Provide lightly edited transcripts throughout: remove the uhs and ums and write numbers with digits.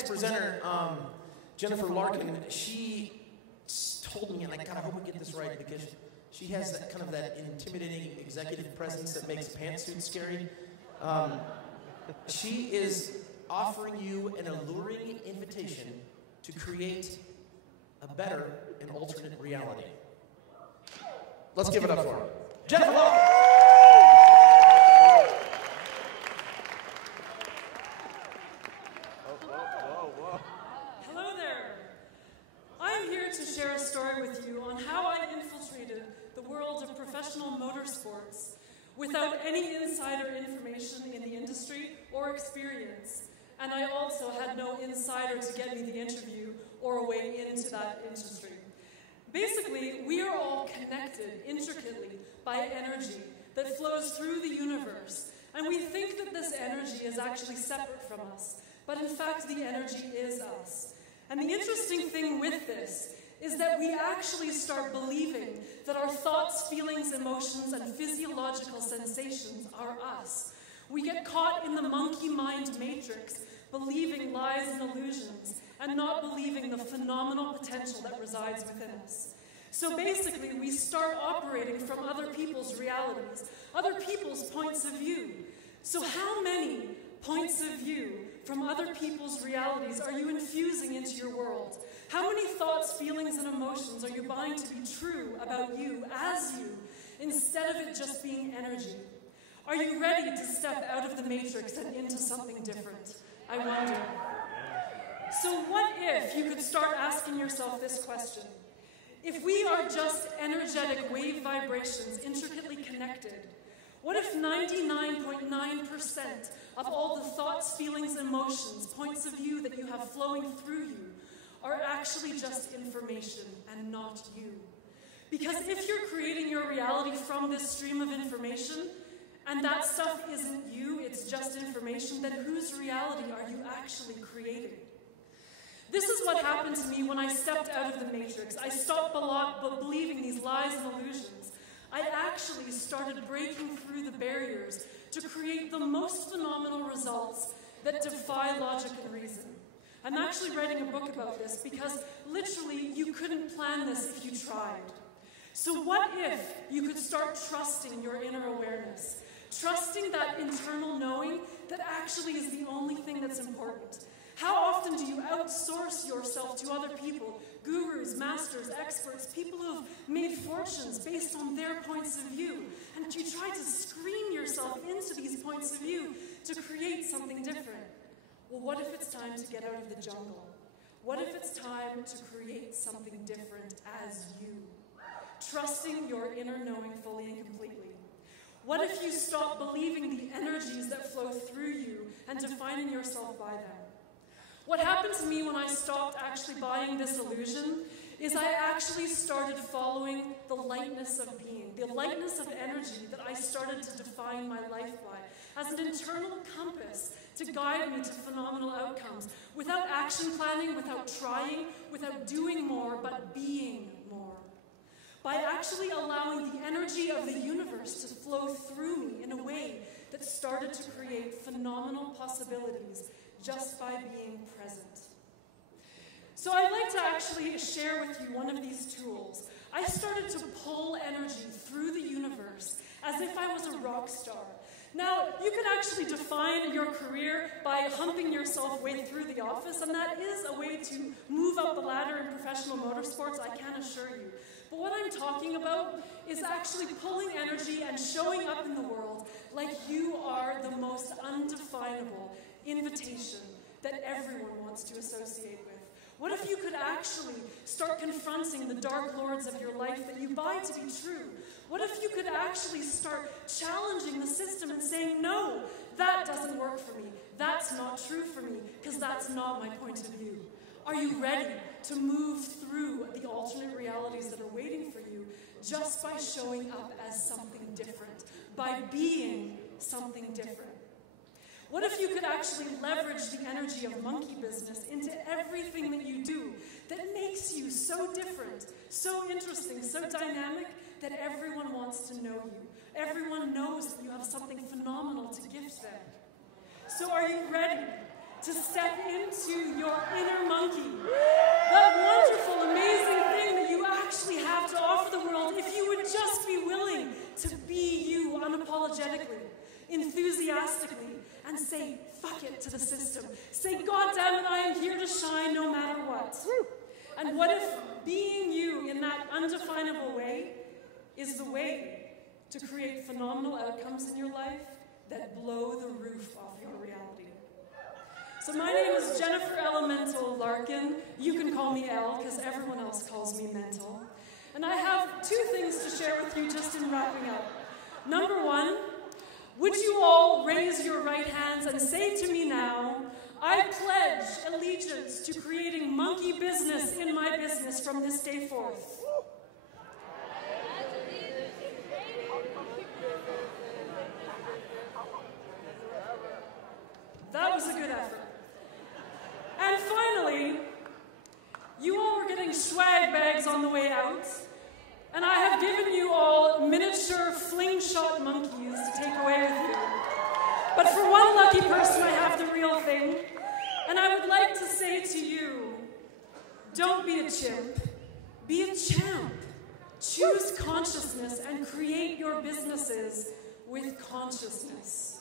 next presenter, Jennifer Larkin, she told me, and I kind of hope I get this right, because she has that kind of that intimidating executive presence that makes pantsuits scary. She is offering you an alluring invitation to create a better and alternate reality. Let's give it up for her. Jennifer Larkin! Hello there. I'm here to share a story with you on how I infiltrated the world of professional motorsports without any insider information in the industry or experience. And I also had no insider to get me the interview or a way into that industry. Basically, we are all connected intricately by energy that flows through the universe. And we think that this energy is actually separate from us. But in fact, the energy is us. And the interesting thing with this is that we actually start believing that our thoughts, feelings, emotions, and physiological sensations are us. We get caught in the monkey mind matrix, believing lies and illusions, and not believing the phenomenal potential that resides within us. So basically, we start operating from other people's realities, other people's points of view. So how many points of view from other people's realities are you infusing into your world? How many thoughts, feelings, and emotions are you buying to be true about you as you, instead of it just being energy? Are you ready to step out of the matrix and into something different? I wonder. So what if you could start asking yourself this question? If we are just energetic wave vibrations intricately connected, what if 99.9% of all the thoughts, feelings, emotions, points of view that you have flowing through you are actually just information and not you? Because if you're creating your reality from this stream of information, and that stuff isn't you, it's just information, then whose reality are you actually creating? This is what happened to me when I stepped out of the matrix. I stopped believing these lies and illusions. I actually started breaking through the barriers to create the most phenomenal results that defy logic and reason. I'm actually writing a book about this because literally you couldn't plan this if you tried. So what if you could start trusting your inner awareness? Trusting that internal knowing that actually is the only thing that's important. How often do you outsource yourself to other people, gurus, masters, experts, people who've made fortunes based on their points of view, and you try to scream yourself into these points of view to create something different? Well, what if it's time to get out of the jungle? What if it's time to create something different as you? Trusting your inner knowing fully and completely. What if you stop believing the energies that flow through you and defining yourself by them? What happened to me when I stopped actually buying this illusion is I actually started following the lightness of being, the lightness of energy that I started to define my life by, as an internal compass to guide me to phenomenal outcomes, without action planning, without trying, without doing more, but being more. By actually allowing the energy of the universe to flow through me in a way that started to create phenomenal possibilities just by being present. So I'd like to actually share with you one of these tools. I started to pull energy through the universe as if I was a rock star. Now, you can actually define your career by humping yourself way through the office, and that is a way to move up the ladder in professional motorsports, I can assure you. But what I'm talking about is actually pulling energy and showing up in the world like you are the most undefinable invitation that everyone wants to associate with. What if you could actually start confronting the dark lords of your life that you buy to be true? What if you could actually start challenging the system and saying, no, that doesn't work for me, that's not true for me, because that's not my point of view? Are you ready to move through the alternate realities that are waiting for you just by showing up as something different, by being something different? What if you could actually leverage the energy of monkey business into everything that you do that makes you so different, so interesting, so dynamic that everyone wants to know you? Everyone knows that you have something phenomenal to gift them. So are you ready to step into your inner monkey. That wonderful, amazing thing that you actually have to offer the world if you would just be willing to be you unapologetically, enthusiastically, and say, fuck it to the system. Say, God damn it, I am here to shine no matter what. And what if being you in that undefinable way is the way to create phenomenal outcomes in your life that blow the roof off your reality? So my name is Jennifer Elemental Larkin. You can call me Elle, because everyone else calls me Mental. And I have two things to share with you just in wrapping up. Number one, would you all raise your right hands and say to me now, I pledge allegiance to creating monkey business in my business from this day forth. That was a good effort. And finally, you all were getting swag bags on the way out, and I have given you all miniature fling-shot monkeys to take away with you. But for one lucky person, I have the real thing, and I would like to say to you, don't be a chimp, be a champ. Choose consciousness and create your businesses with consciousness.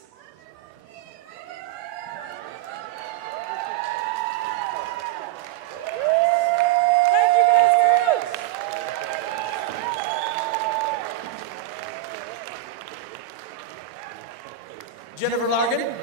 Jennifer Larkin.